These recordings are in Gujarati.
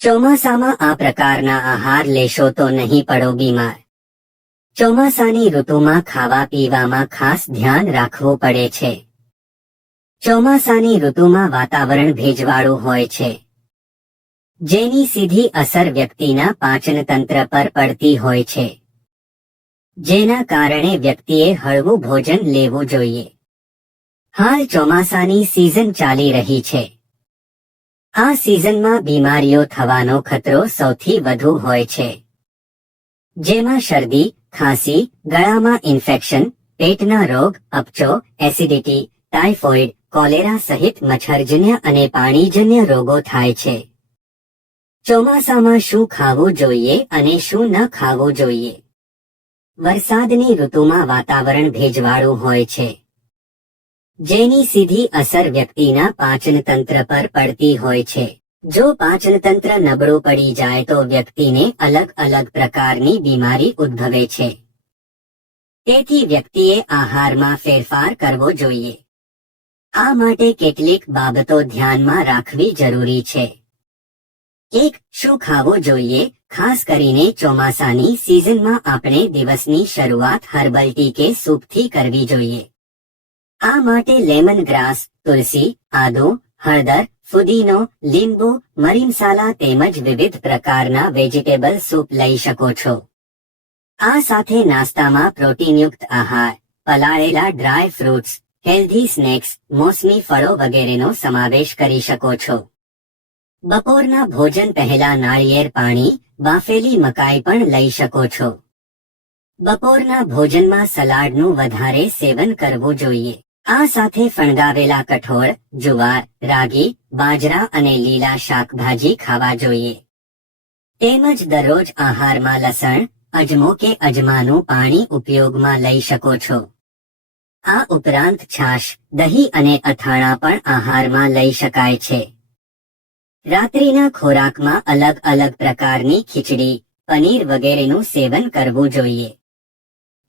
ચોમાસામાં આ પ્રકારના આહાર લેશો તો નહીં પડો બીમાર। ચોમાસાની ઋતુમાં ખાવા પીવામાં ખાસ ધ્યાન રાખવું પડે છે। ચોમાસાની ઋતુમાં વાતાવરણ ભેજવાળું હોય છે, જેની સીધી અસર વ્યક્તિના પાચનતંત્ર પર પડતી હોય છે, જેના કારણે વ્યક્તિએ હળવું ભોજન લેવું જોઈએ। હાલ ચોમાસાની સિઝન ચાલી રહી છે। આ સિઝનમાં બીમારીઓ થવાનો ખતરો સૌથી વધુ હોય છે, જેમાં શરદી, ખાંસી, ગળામાં ઇન્ફેક્શન, પેટના રોગ, અપચો, એસિડિટી, ટાઇફોઇડ, કોલેરા સહિત મચ્છરજન્ય અને પાણીજન્ય રોગો થાય છે। ચોમાસામાં શું ખાવું જોઈએ અને શું ન ખાવું જોઈએ? વરસાદની ઋતુમાં વાતાવરણ ભેજવાળું હોય છે, જેની સીધી અસર વ્યક્તિના પાચનતંત્ર પર પડતી હોય છે। જો પાચનતંત્ર નબળું પડી જાય તો વ્યક્તિને અલગ અલગ પ્રકારની બીમારી ઉદ્ભવે છે। તેથી વ્યક્તિએ આહારમાં ફેરફાર કરવો જોઈએ। આ માટે કેટલીક બાબતો ધ્યાનમાં રાખવી જરૂરી છે। 1. શું ખાવું જોઈએ? ખાસ કરીને ચોમાસાની સિઝનમાં આપણે દિવસની શરૂઆત હર્બલ ટી કે સૂપથી કરવી જોઈએ। આ માટે લેમન ગ્રાસ, તુલસી, આદુ, હળદર, ફુદીનો, લીંબુ, મરી મસાલા તેમજ વિવિધ પ્રકારના વેજીટેબલ સૂપ લઈ શકો છો। આ સાથે નાસ્તામાં પ્રોટીનયુક્ત આહાર, પલાળેલા ડ્રાય ફ્રૂટ્સ, હેલ્ધી સ્નેક્સ, મોસમી ફળો વગેરેનો સમાવેશ કરી શકો છો। બપોરના ભોજન પહેલા નાળિયેર પાણી, બાફેલી મકાઈ પણ લઈ શકો છો। બપોરના ભોજનમાં સલાડનું વધારે સેવન કરવું જોઈએ। આ સાથે ફણગાવેલા કઠોળ, જુવાર, રાગી, બાજરા અને લીલા શાકભાજી ખાવા જોઈએ। તેમજ દરરોજ આહારમાં લસણ, અજમો કે અજમાનું પાણી ઉપયોગમાં લઈ શકો છો। આ ઉપરાંત છાશ, દહીં અને અથાણાં પણ આહારમાં લઈ શકાય છે। રાત્રિના ખોરાકમાં અલગ અલગ પ્રકારની ખીચડી, પનીર વગેરેનું સેવન કરવું જોઈએ।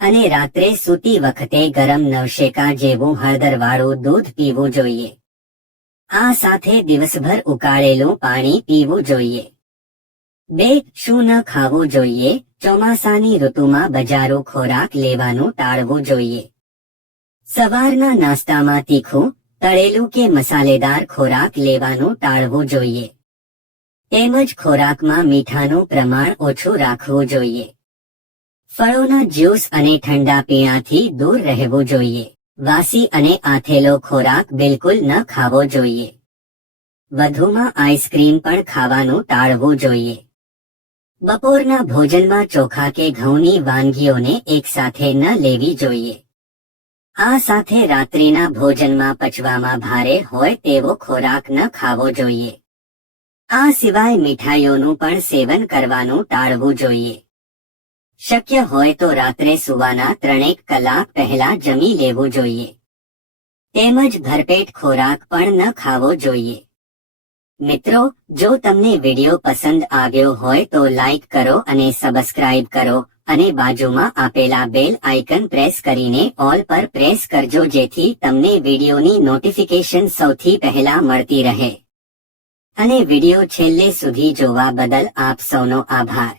અને રાત્રે સૂતી વખતે ગરમ નવશેકા જેવું હળદરવાળું દૂધ પીવું જોઈએ। આ સાથે દિવસભર ઉકાળેલું પાણી પીવું જોઈએ। 2. શું ન ખાવું જોઈએ? ચોમાસાની ઋતુમાં બજારો ખોરાક લેવાનું ટાળવું જોઈએ। સવારના નાસ્તામાં તીખું, તળેલું કે મસાલેદાર ખોરાક લેવાનું ટાળવું જોઈએ। તેમજ ખોરાકમાં મીઠાનું પ્રમાણ ઓછું રાખવું જોઈએ। ફળોના જ્યુસ અને ઠંડા પીણાથી દૂર રહેવું જોઈએ। વાસી અને આથેલો ખોરાક બિલકુલ ન ખાવો જોઈએ। વધુમાં આઈસ્ક્રીમ પણ ખાવાનું ટાળવું જોઈએ। બપોરના ભોજનમાં ચોખા કે ઘઉંની વાનગીઓને એકસાથે ન લેવી જોઈએ। આ સાથે રાત્રિના ભોજનમાં પચવામાં ભારે હોય તેવો ખોરાક ન ખાવો જોઈએ। આ સિવાય મીઠાઈઓનું પણ સેવન કરવાનું ટાળવું જોઈએ। શક્ય હોય તો રાત્રે સૂવાના 3 કલાક પહેલા જમી લેવું જોઈએ। તેમજ ભરપેટ ખોરાક પણ ન ખાવો જોઈએ। મિત્રો, જો તમને વિડિયો પસંદ આવ્યો હોય તો લાઈક કરો અને સબસ્ક્રાઇબ કરો અને બાજુમાં આપેલા બેલ આઇકન પ્રેસ કરીને ઓલ પર પ્રેસ કરજો જેથી તમને વિડિયોની નોટિફિકેશન સૌથી પહેલા મળતી રહે। અને વિડિયો છેલ્લે સુધી જોવા બદલ આપ સૌનો આભાર।